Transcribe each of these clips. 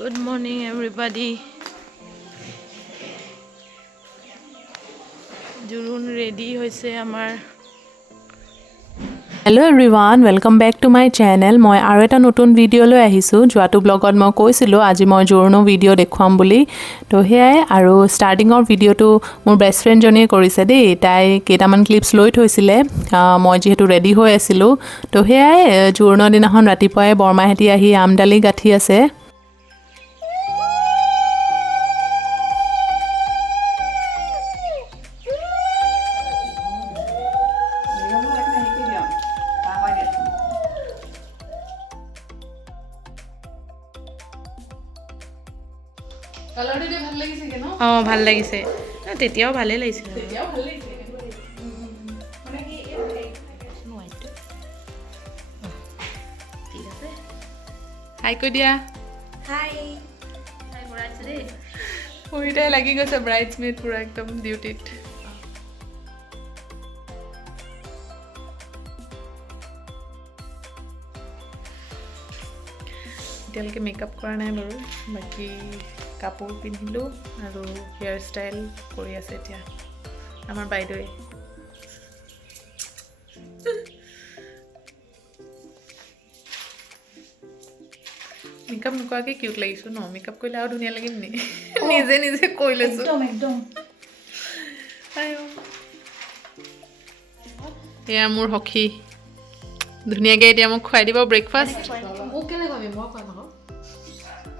Good morning, everybody. Jurun ready hoise amar. Hello everyone, welcome back to my channel. মই আৰু এটা নতুন video লৈ আহিছো। যোৱাটো ব্লগত মই কৈছিলো আজি মই জোৰণৰ ভিডিও দেখুৱাম বুলি। তো হেয়াই আৰু ষ্টাৰ্টিংৰ ভিডিওটো মোৰ বেষ্ট ফ্ৰেণ্ড জনিয়ে কৰিছে দেই। তাই কেইটামান ক্লিপছ লৈ থৈছিলে। মই যেহেতু ৰেডি হৈ আছিলো। তো হেয়াই জোৰণৰ দিনাখন ৰাতিপুৱাই বৰমাহেতি আহি আমডালি গাঠি আছে। কালাৰটো দে ভাল লাগিছে কেন ভাল লাগিছে তেতিয়াও ভালে লাগিছে মানে কি হোৱাইট ঠিক আছে হাই কৈ দিয়া হাই হাই বৰাইছে দে ওইটাই লাগি গৈছে ব্ৰাইডসমেড পুৰা একদম ডিউটিত এতিয়ালৈকে মেকআপ কৰা নাই বাৰু বাকি কাপোৰ পিন্ধিলো আৰু হেয়াৰ ষ্টাইল কৰি আছে এতিয়া আমাৰ বাইদেৱে মেকআপ নকৰাকে কিউট লাগিছো ন মেকআপ কৰিলে আৰু ধুনীয়া লাগিম নি নিজে নিজে কৈ লৈছো একদম আয়ো এয়া মোৰ হখি ধুনীয়াকে এতিয়া মোক খুৱাই দিব ব্ৰেকফাষ্ট মোক কেনে কবি মই কম আকৌ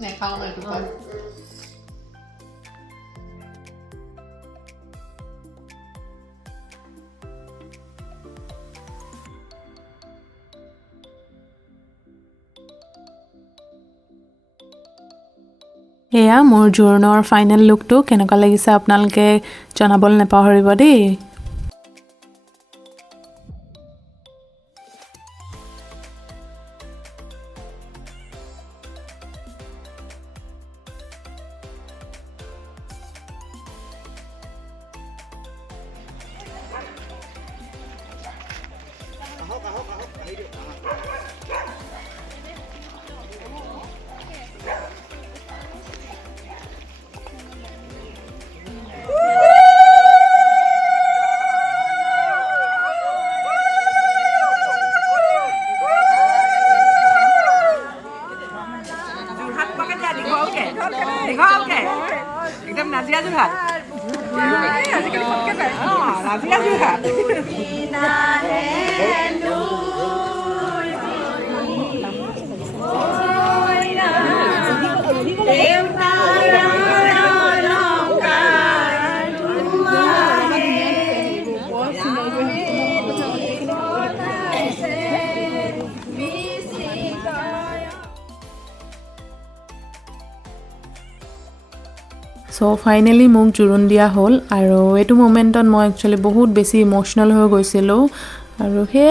নেখাও মই এইটো পাই এয়া মোৰ জোৰণৰ ফাইনেল লুকটো কেনেকুৱা লাগিছে আপোনালোকে জনাবলৈ নাপাহৰিব দেই एकदम नाजिया जुहात नाजिया जुहात সো ফাইনালি মোক জোৰোণ দিয়া হ'ল আৰু এইটো মোমেন্টত মই একচুয়ালি বহুত বেছি ইমোশনাল হৈ গৈছিলো আৰু হে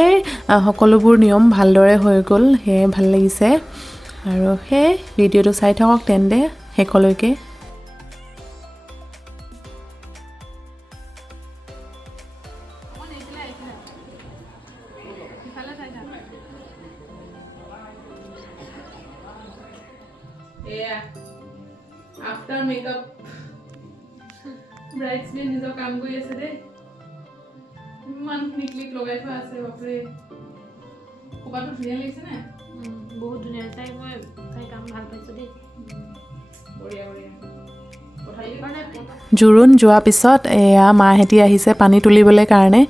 সকলোবোৰ নিয়ম ভালদৰে হৈ গ'ল হে ভাল লাগিছে আৰু হে ভিডিওটো চাই থাকক তেন্তে হেকলৈকে After makeup, bridesmaid নিজৰ কাম কৰি আছে দে ইমান ক্লিক লগাই থোৱা আছে বাপৰে কোবাটো ধুনীয়া লাগিছে নে বহুত ধুনীয়া তাই মই তাই কাম ভাল পাইছো দে বঢ়িয়া বঢ়িয়া জোৰোণ যোৱা পিছত এয়া মাহেতি আহিছে পানী তুলিবলৈ কাৰণে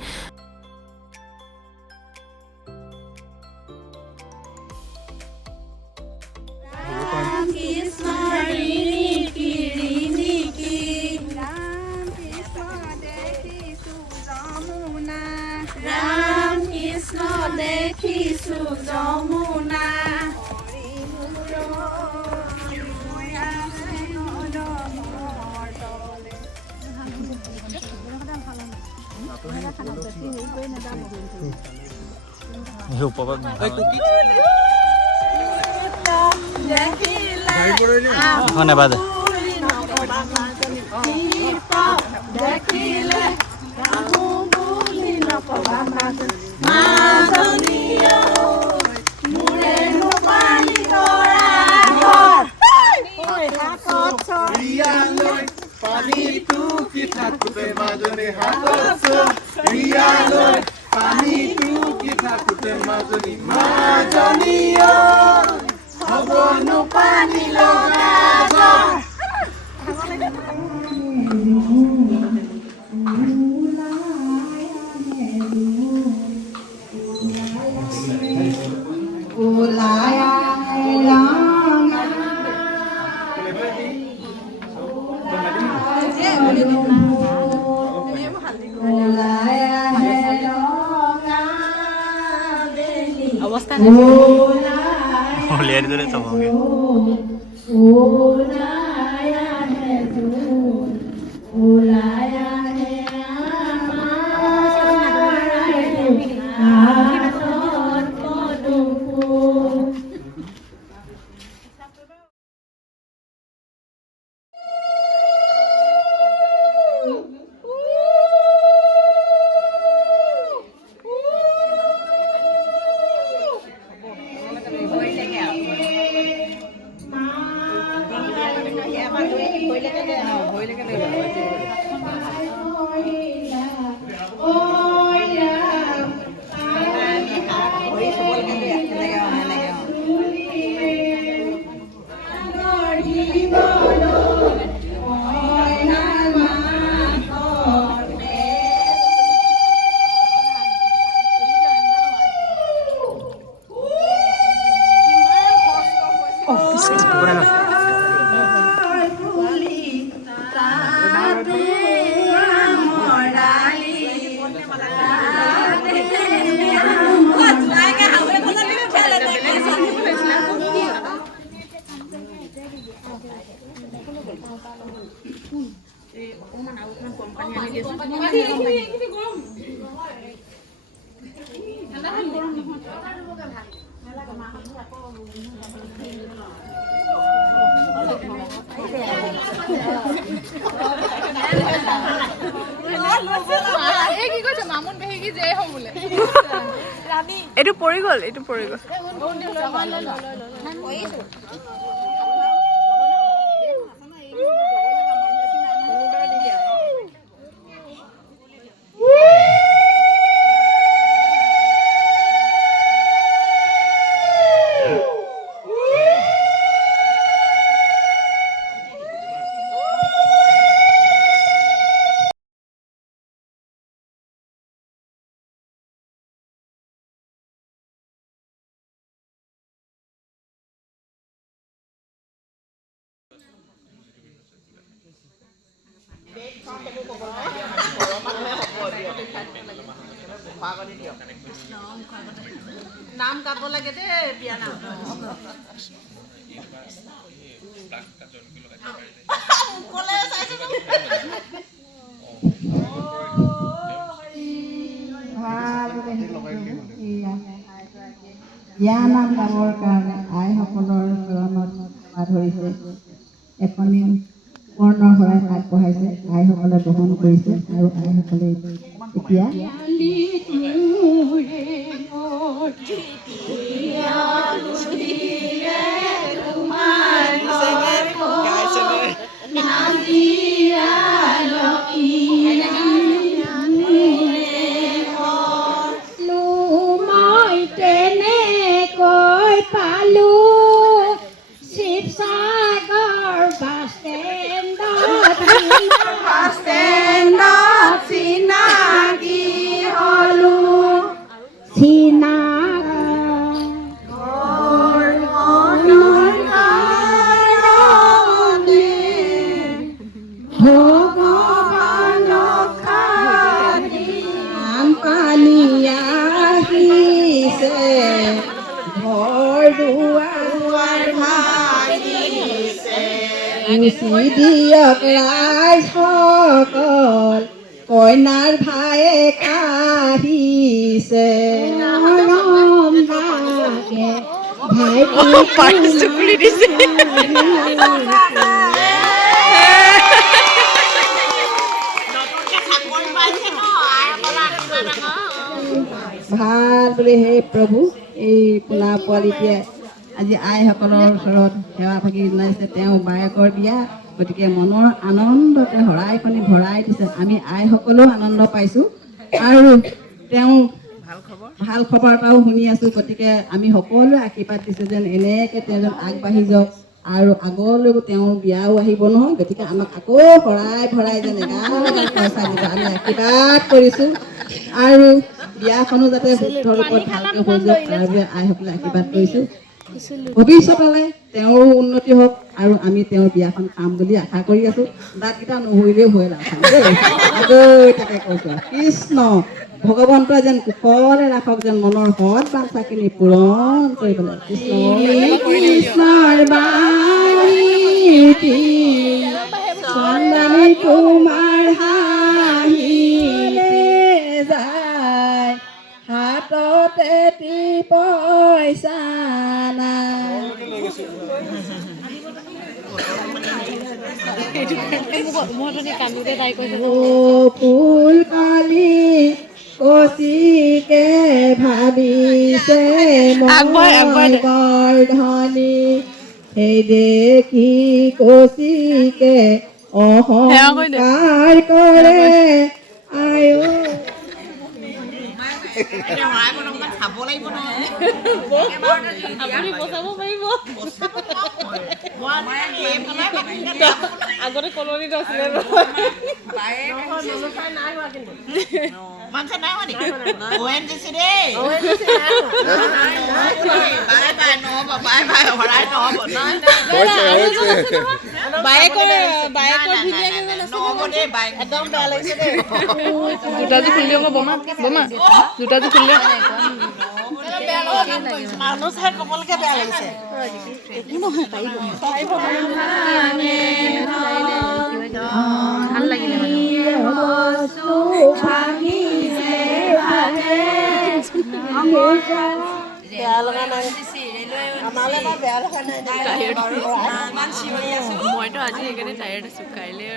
অৱস্থা उलियारी तो सब हो गया এইটো পৰি গ'ল এইটো পৰি গ'ল নাম গাব লাগে দে বিয়া নাম বিয়া নাম গাবৰ কাৰণে আইসকলৰ চৰণত ধৰিছে এখনি কৰ্ণৰ শৰাই আগবঢ়াইছে আইসকলে গ্ৰহণ কৰিছে আৰু আইসকলে এতিয়া দিয়ক ৰাইজসকল কইনাৰ ভায়েক আহিছে ভাল বুলি হে প্ৰভু এই পোনা পোৱালিটোৱে আজি আইসকলৰ ওচৰত সেৱা ভাগি জনাইছে তেওঁ বায়েকৰ বিয়া গতিকে মনৰ আনন্দতে শৰাইখনি ভৰাই দিছে আমি আইসকলেও আনন্দ পাইছোঁ আৰু তেওঁ ভাল খবৰ এটাও শুনি আছোঁ। গতিকে আমি সকলোৱে আশীৰ্বাদ দিছোঁ যেন এনেকৈ তেওঁ যেন আগবাঢ়ি যাওক আৰু আগলৈও তেওঁৰ বিয়াও আহিব নহয়। গতিকে আমাক আকৌ ভৰাই যেন এগালমান পইচা দিব আমি আশীৰ্বাদ কৰিছোঁ। আৰু বিয়াখনো যাতে শুদ্ধ ৰূপত ভালকৈ হৈ যাওক তাৰ বাবে আইসকলে আশীৰ্বাদ কৰিছোঁ। ভৱিষ্যতলৈ তেওঁৰ উন্নতি হওক আৰু আমি তেওঁৰ বিয়াখন খাম বুলি আশা কৰি আছোঁ। দাঁতকেইটা নহৰিলেও হৈ তাকে কৈছোঁ কৃষ্ণ ভগৱন্তই যেন কুশলে ৰাখক যেন মনৰ সৎ বাঞ্ছাখিনি পূৰণ কৰিবলৈ কৃষ্ণৰ বাণী তোমাৰ হাঁহিলে যায় হাততে পইচা ফুল কালি কচিকে ভাবিছে ধনী সেই দেখি কচিকে অহংকাৰ কৰে আয়ো আগতে কলনীত আছিলে জোতাযোৰ খুলি আকৌ বমা জোতাযোৰ খুলি মানুহ চাই কবলৈকে বেয়া লাগিছে ভাল লাগিলে বেয়া লগা নাই আমালে বেয়া লগা নাই মইতো আজি সেইকাৰণে টায়াৰ্ড আছো কাইলৈ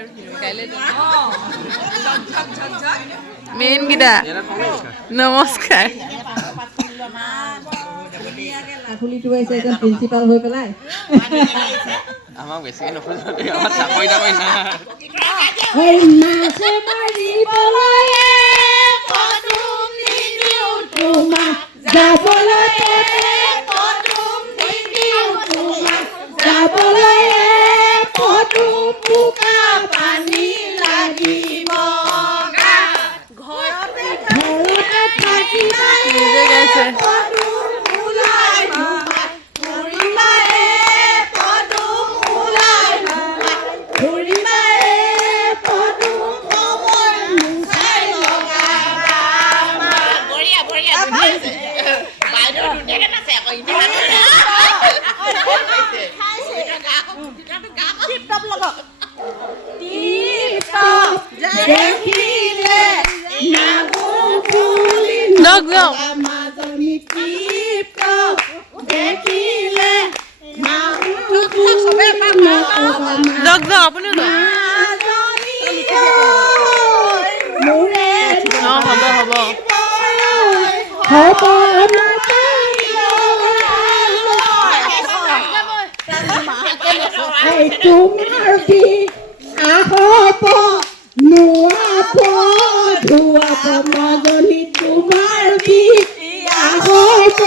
মেইন গীতা নমস্কাৰ কাকুলিটো আহিছে এজন প্ৰিন্সিপাল হৈ পেলাই আমাক বেছিকে নোখোজা আমাৰ চাকৰি তাকৰি নাই তোমাৰ কি আহব নোৱাব ধুৱাব মাজনী তোমাৰ কি আহব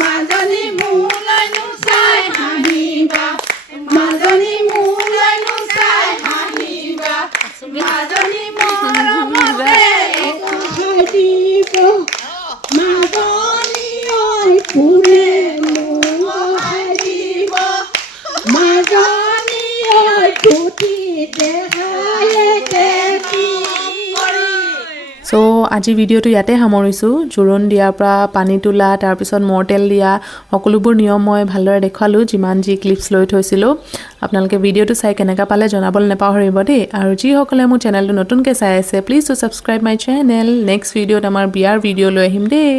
মাজনী মোলৈ নুচাই হাঁহিবা মাজনী মোলৈ নুচাই হাঁহিবা মাজনী মৰমতে দিব মাজনী ঐ ফুৰে চ' আজি ভিডিঅ'টো ইয়াতে সামৰিছোঁ জোৰোণ দিয়াৰ পৰা পানী তোলা তাৰপিছত মৰ্টেল দিয়া সকলোবোৰ নিয়ম মই ভালদৰে দেখুৱালোঁ যিমান যি ক্লিপছ লৈ থৈছিলোঁ আপোনালোকে ভিডিঅ'টো চাই কেনেকুৱা পালে জনাবলৈ নাপাহৰিব দেই আৰু যিসকলে মোৰ চেনেলটো নতুনকৈ চাই আছে please two subscribe my channel next ভিডিঅ'ত আমাৰ বিয়াৰ ভিডিঅ' লৈ আহিম দেই